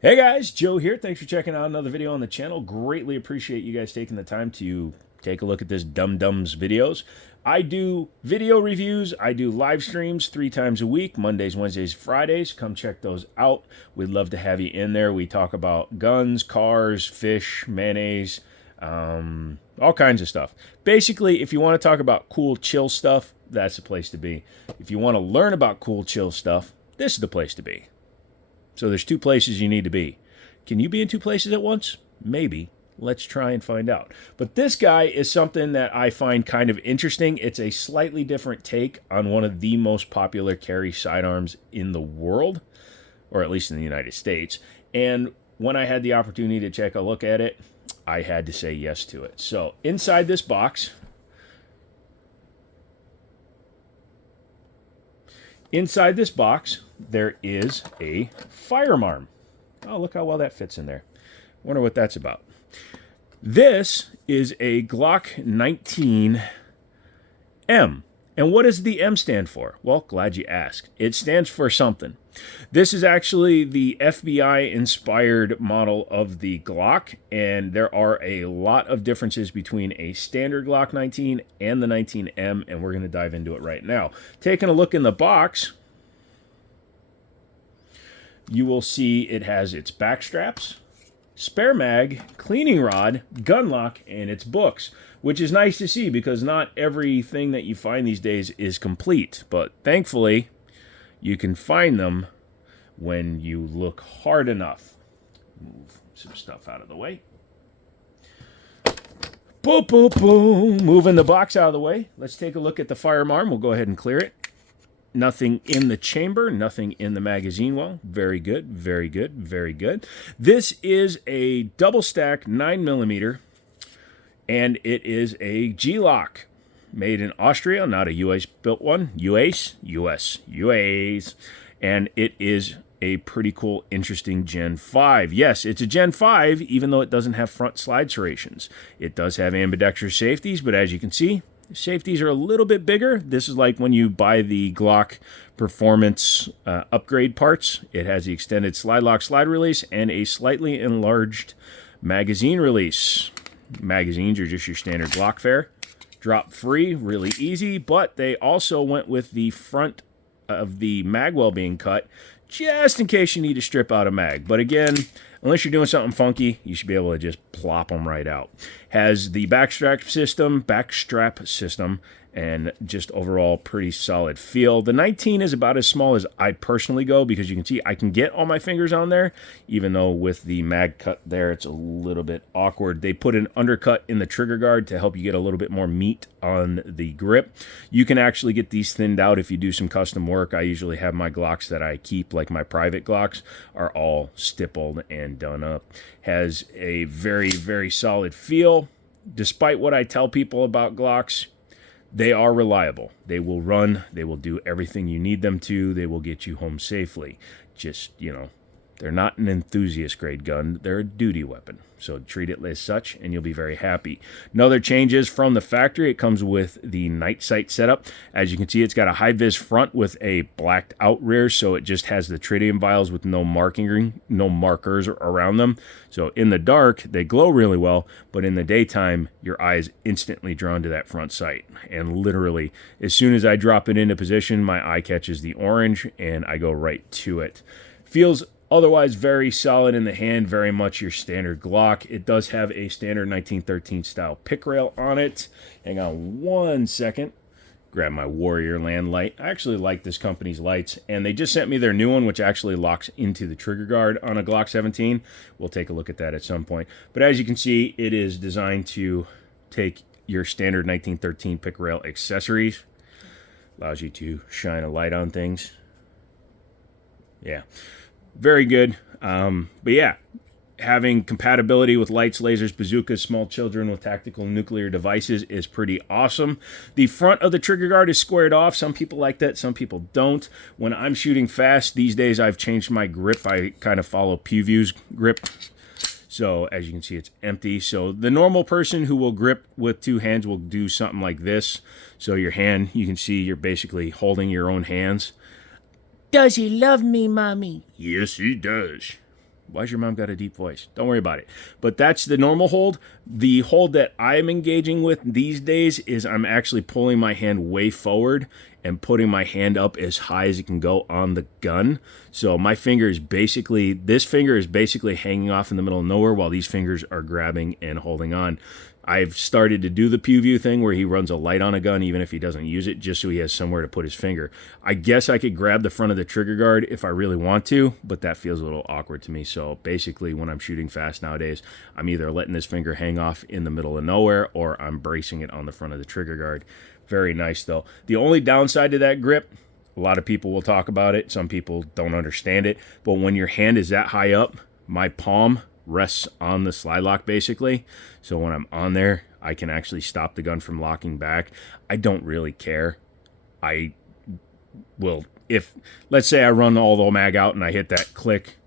Hey guys, Joe here. Thanks for checking out another video on the channel. Greatly appreciate you guys taking the time to take a look at this Dum Dums videos. I do video reviews. I do live streams 3 times a week, Mondays, Wednesdays, Fridays. Come check those out. We'd love to have you in there. We talk about guns, cars, fish, mayonnaise, all kinds of stuff. Basically, if you want to talk about cool, chill stuff, that's the place to be. If you want to learn about cool, chill stuff, this is the place to be. So there's 2 places you need to be. Can you be in 2 places at once? Maybe. Let's try and find out. But this guy is something that I find kind of interesting. It's a slightly different take on one of the most popular carry sidearms in the world, or at least in the United States. And when I had the opportunity to take a look at it, I had to say yes to it. So inside this box, there is a firearm. Oh, look how well that fits in there. Wonder what that's about. This is a Glock 19M. And what does the M stand for? Well, glad you asked. It stands for something. This is actually the FBI-inspired model of the Glock, and there are a lot of differences between a standard Glock 19 and the 19M, and we're going to dive into it right now. Taking a look in the box, you will see it has its back straps, spare mag, cleaning rod, gun lock, and its books, which is nice to see because not everything that you find these days is complete. But thankfully, you can find them when you look hard enough. Move some stuff out of the way. Boom, boom, boom. Moving the box out of the way. Let's take a look at the firearm. We'll go ahead and clear it. Nothing in the chamber, nothing in the magazine well. Very good, very good, very good. This is a double stack 9mm, and it is a Glock made in Austria, not a US built one. US, and it is a pretty cool, interesting Gen 5. Yes, it's a Gen 5, even though it doesn't have front slide serrations. It does have ambidextrous safeties, but as you can see, safeties are a little bit bigger. This is like when you buy the Glock performance upgrade parts. It has the extended slide lock slide release and a slightly enlarged magazine release. Magazines are just your standard Glock fare. Drop free, really easy, but they also went with the front of the mag well being cut just in case you need to strip out a mag. But again, unless you're doing something funky, you should be able to just plop them right out. Has the backstrap system, and just overall pretty solid feel. The 19 is about as small as I personally go because you can see I can get all my fingers on there, even though with the mag cut there, it's a little bit awkward. They put an undercut in the trigger guard to help you get a little bit more meat on the grip. You can actually get these thinned out if you do some custom work. I usually have my Glocks that I keep, like my private Glocks, are all stippled and done up. Has a very, very solid feel. Despite what I tell people about Glocks, they are reliable. They will run. They will do everything you need them to. They will get you home safely. Just, they're not an enthusiast grade gun. They're a duty weapon. So treat it as such and you'll be very happy. Another changes from the factory. It comes with the night sight setup. As you can see, it's got a high vis front with a blacked out rear. So it just has the tritium vials with no markers around them. So in the dark, they glow really well. But in the daytime, your eye is instantly drawn to that front sight. And literally, as soon as I drop it into position, my eye catches the orange and I go right to it. Feels otherwise very solid in the hand, very much your standard Glock. It does have a standard 1913 style pick rail on it. Hang on 1 second. Grab my Warrior Land light. I actually like this company's lights, and they just sent me their new one, which actually locks into the trigger guard on a Glock 17. We'll take a look at that at some point. But as you can see, it is designed to take your standard 1913 pick rail accessories. Allows you to shine a light on things. Yeah. Very good. But yeah, having compatibility with lights, lasers, bazookas, small children with tactical nuclear devices is pretty awesome. The front of the trigger guard is squared off. Some people like that, some people don't. When I'm shooting fast, these days I've changed my grip. I kind of follow Pewview's grip. So as you can see, it's empty. So the normal person who will grip with 2 hands will do something like this. So your hand, you can see you're basically holding your own hands. Does he love me, Mommy? Yes, he does. Why's your mom got a deep voice? Don't worry about it. But that's the normal hold. The hold that I'm engaging with these days is I'm actually pulling my hand way forward and putting my hand up as high as it can go on the gun. So my finger is basically, this finger is basically hanging off in the middle of nowhere while these fingers are grabbing and holding on. I've started to do the pew view thing where he runs a light on a gun even if he doesn't use it, just so he has somewhere to put his finger. I guess I could grab the front of the trigger guard if I really want to, but that feels a little awkward to me. So basically when I'm shooting fast nowadays, I'm either letting this finger hang off in the middle of nowhere or I'm bracing it on the front of the trigger guard. Very nice though. The only downside to that grip, a lot of people will talk about it. Some people don't understand it, but when your hand is that high up, my palm rests on the slide lock basically. So when I'm on there, I can actually stop the gun from locking back. I don't really care. I will, if, let's say I run all the mag out and I hit that click,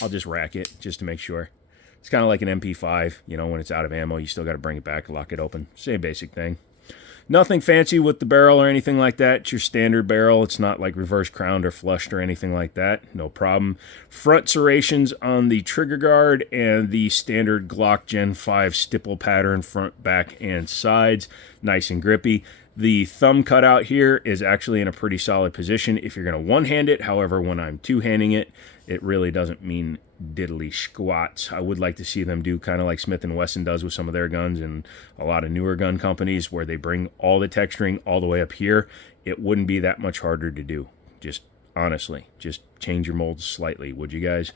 I'll just rack it just to make sure. It's kind of like an MP5, you know, when it's out of ammo, you still got to bring it back, lock it open. Same basic thing. Nothing fancy with the barrel or anything like that. It's your standard barrel. It's not like reverse crowned or flushed or anything like that. No problem. Front serrations on the trigger guard and the standard Glock Gen 5 stipple pattern, front, back, and sides. Nice and grippy. The thumb cutout here is actually in a pretty solid position if you're going to one-hand it. However, when I'm two-handing it, it really doesn't mean diddly squats. I would like to see them do kind of like Smith & Wesson does with some of their guns and a lot of newer gun companies where they bring all the texturing all the way up here. It wouldn't be that much harder to do. Just honestly, just change your molds slightly, would you guys?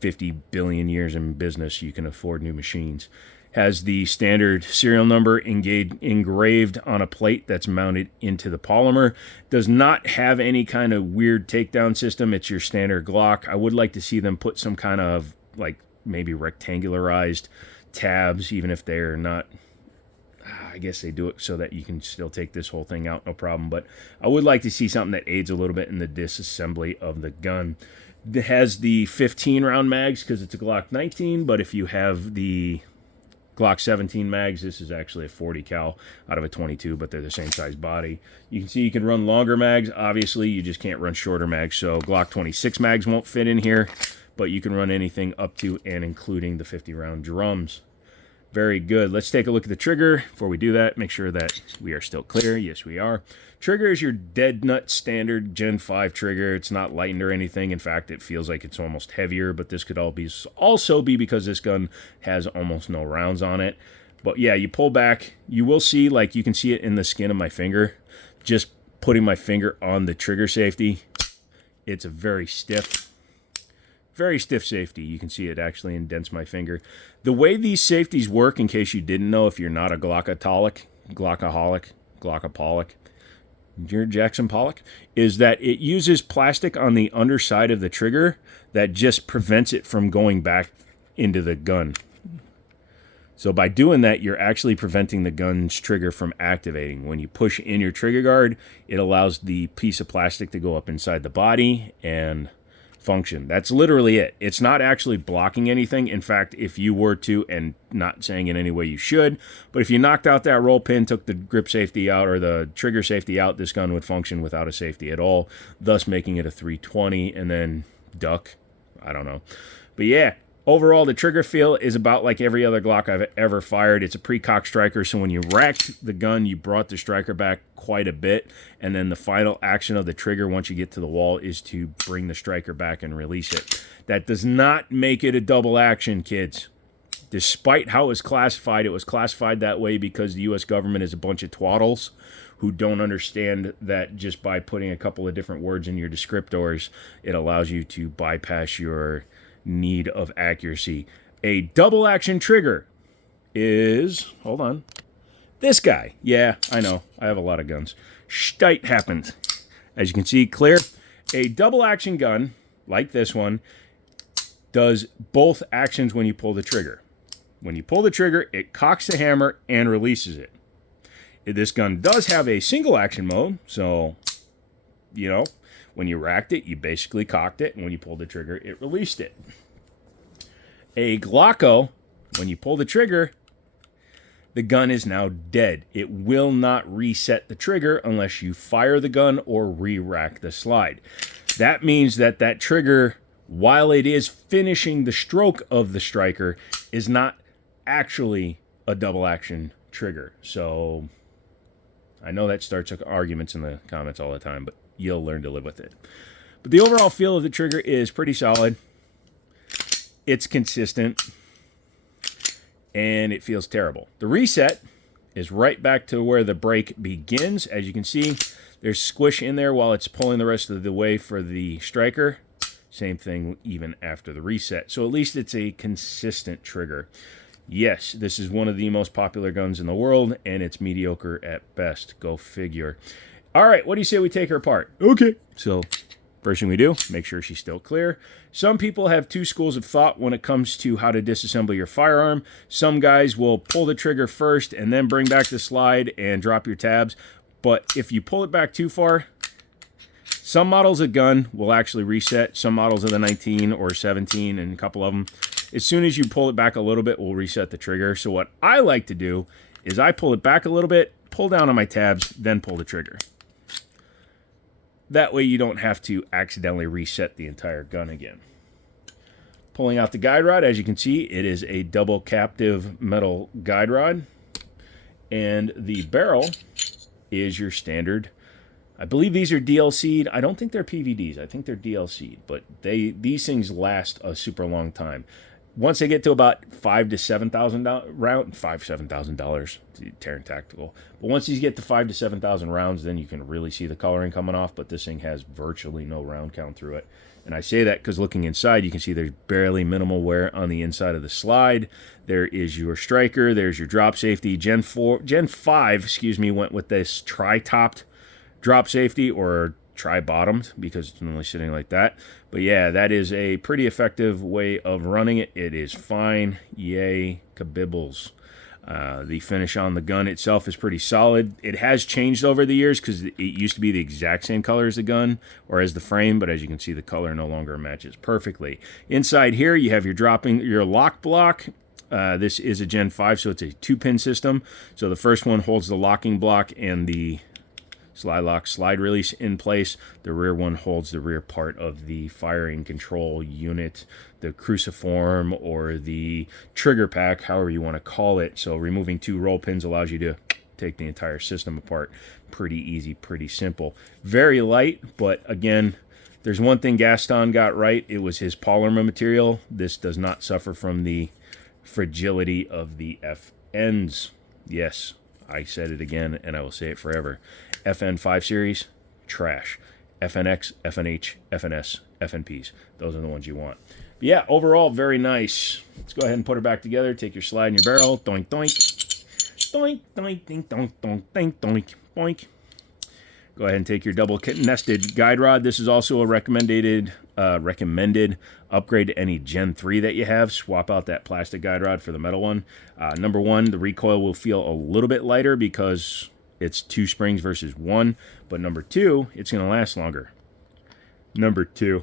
50 billion years in business, you can afford new machines. Has the standard serial number engraved on a plate that's mounted into the polymer. Does not have any kind of weird takedown system. It's your standard Glock. I would like to see them put some kind of like maybe rectangularized tabs, even if they're not. I guess they do it so that you can still take this whole thing out, no problem. But I would like to see something that aids a little bit in the disassembly of the gun. It has the 15 round mags because it's a Glock 19, but if you have the Glock 17 mags, this is actually a 40 cal out of a 22, but they're the same size body. You can see you can run longer mags. Obviously, you just can't run shorter mags, so Glock 26 mags won't fit in here, but you can run anything up to and including the 50 round drums. Very good. Let's take a look at the trigger. Before we do that, make sure that we are still clear. Yes, we are. Trigger is your dead nut standard Gen 5 trigger. It's not lightened or anything. In fact, it feels like it's almost heavier, but this could also be because this gun has almost no rounds on it. But yeah, you pull back. You will see, like you can see it in the skin of my finger. Just putting my finger on the trigger safety. It's a very stiff safety. You can see it actually indents my finger. The way these safeties work, in case you didn't know, if you're not a Glockaholic, you're Jackson Pollock, is that it uses plastic on the underside of the trigger that just prevents it from going back into the gun. So by doing that, you're actually preventing the gun's trigger from activating. When you push in your trigger guard, it allows the piece of plastic to go up inside the body and function. That's literally it. It's not actually blocking anything. In fact, if you were to, and not saying in any way you should, but if you knocked out that roll pin, took the grip safety out or the trigger safety out, this gun would function without a safety at all, thus making it a 320 and then duck. I don't know. But yeah, overall, the trigger feel is about like every other Glock I've ever fired. It's a pre-cock striker, so when you racked the gun, you brought the striker back quite a bit, and then the final action of the trigger once you get to the wall is to bring the striker back and release it. That does not make it a double action, kids. Despite how it was classified that way because the U.S. government is a bunch of twaddles who don't understand that just by putting a couple of different words in your descriptors, it allows you to bypass your need of accuracy. A double action trigger is, hold on, this guy. Yeah, I know, I have a lot of guns. Shite happens. As you can see, clear. A double action gun, like this one, does both actions when you pull the trigger. When you pull the trigger, it cocks the hammer and releases it. This gun does have a single action mode, so, you know, when you racked it, you basically cocked it, and when you pulled the trigger, it released it. A Glocko, when you pull the trigger, the gun is now dead. It will not reset the trigger unless you fire the gun or re-rack the slide. That means that that trigger while it is finishing the stroke of the striker, is not actually a double action trigger. So I know that starts arguments in the comments all the time, but you'll learn to live with it. But the overall feel of the trigger is pretty solid. It's consistent, and it feels terrible. The reset is right back to where the break begins. As you can see, there's squish in there while it's pulling the rest of the way for the striker. Same thing even after the reset. So at least it's a consistent trigger. Yes, this is one of the most popular guns in the world, and it's mediocre at best. Go figure. All right, what do you say we take her apart? Okay. So first thing we do, make sure she's still clear. Some people have two schools of thought when it comes to how to disassemble your firearm. Some guys will pull the trigger first and then bring back the slide and drop your tabs. But if you pull it back too far, some models of gun will actually reset. Some models of the 19 or 17 and a couple of them, as soon as you pull it back a little bit, will reset the trigger. So what I like to do is I pull it back a little bit, pull down on my tabs, then pull the trigger. That way you don't have to accidentally reset the entire gun again. Pulling out the guide rod, as you can see, it is a double captive metal guide rod. And the barrel is your standard. I believe these are DLC'd. I don't think they're PVDs. I think they're DLC'd. But these things last a super long time. Once they get to about $5,000 to $7,000, Terran Tactical. But once you get to 5,000 to 7,000 rounds, then you can really see the coloring coming off. But this thing has virtually no round count through it. And I say that because looking inside, you can see there's barely minimal wear on the inside of the slide. There is your striker. There's your drop safety. Gen 5, went with this tri-topped drop safety, or tri-bottomed, because it's normally sitting like that. But yeah, that is a pretty effective way of running it. It is fine. Yay, kabibbles. The finish on the gun itself is pretty solid. It has changed over the years because it used to be the exact same color as the gun or as the frame, but as you can see, the color no longer matches perfectly. Inside here, you have your lock block. This is a Gen 5, so it's a 2-pin system. So the first one holds the locking block and the slide lock, slide release in place. The rear one holds the rear part of the firing control unit, the cruciform, or the trigger pack, however you want to call it. So removing 2 roll pins allows you to take the entire system apart. Pretty easy, pretty simple. Very light, but again, there's one thing Gaston got right. It was his polymer material. This does not suffer from the fragility of the FNs. Yes, I said it again, and I will say it forever. FN 5 series, trash. FNX, FNH, FNS, FNPs. Those are the ones you want. But yeah, overall, very nice. Let's go ahead and put her back together. Take your slide in your barrel. Doink, doink. Doink, doink, ding, donk, donk, dink, doink, boink. Go ahead and take your double nested guide rod. This is also a recommended upgrade to any Gen 3 that you have. Swap out that plastic guide rod for the metal one. Number one, the recoil will feel a little bit lighter because it's 2 springs versus 1. But number 2, it's going to last longer. Number 2,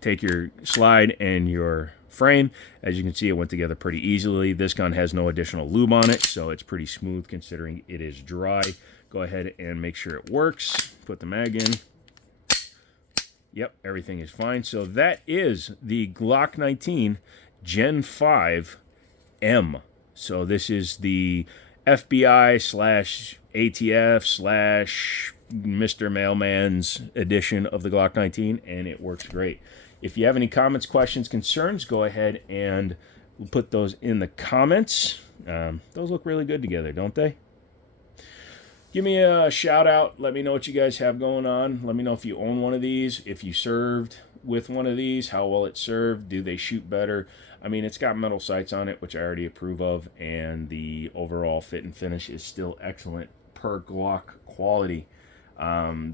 take your slide and your frame. As you can see, it went together pretty easily. This gun has no additional lube on it, so it's pretty smooth considering it is dry. Go ahead and make sure it works. Put the mag in. Yep, everything is fine. So that is the Glock 19 Gen 5 M. So this is the FBI / ATF / Mr. Mailman's edition of the Glock 19, and it works great. If you have any comments, questions, concerns, go ahead and put those in the comments. Those look really good together, don't they? Give me a shout out. Let me know what you guys have going on. Let me know if you own one of these, if you served with one of these, how well it served. Do they shoot better? I mean, it's got metal sights on it, which I already approve of, and the overall fit and finish is still excellent per Glock quality.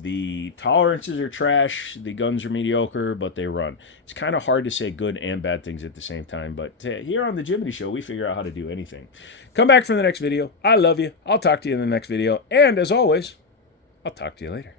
The tolerances are trash. The guns are mediocre, but they run. It's kind of hard to say good and bad things at the same time, but here on the Jiminy Show, we figure out how to do anything. Come back for the next video. I love you. I'll talk to you in the next video. And as always, I'll talk to you later.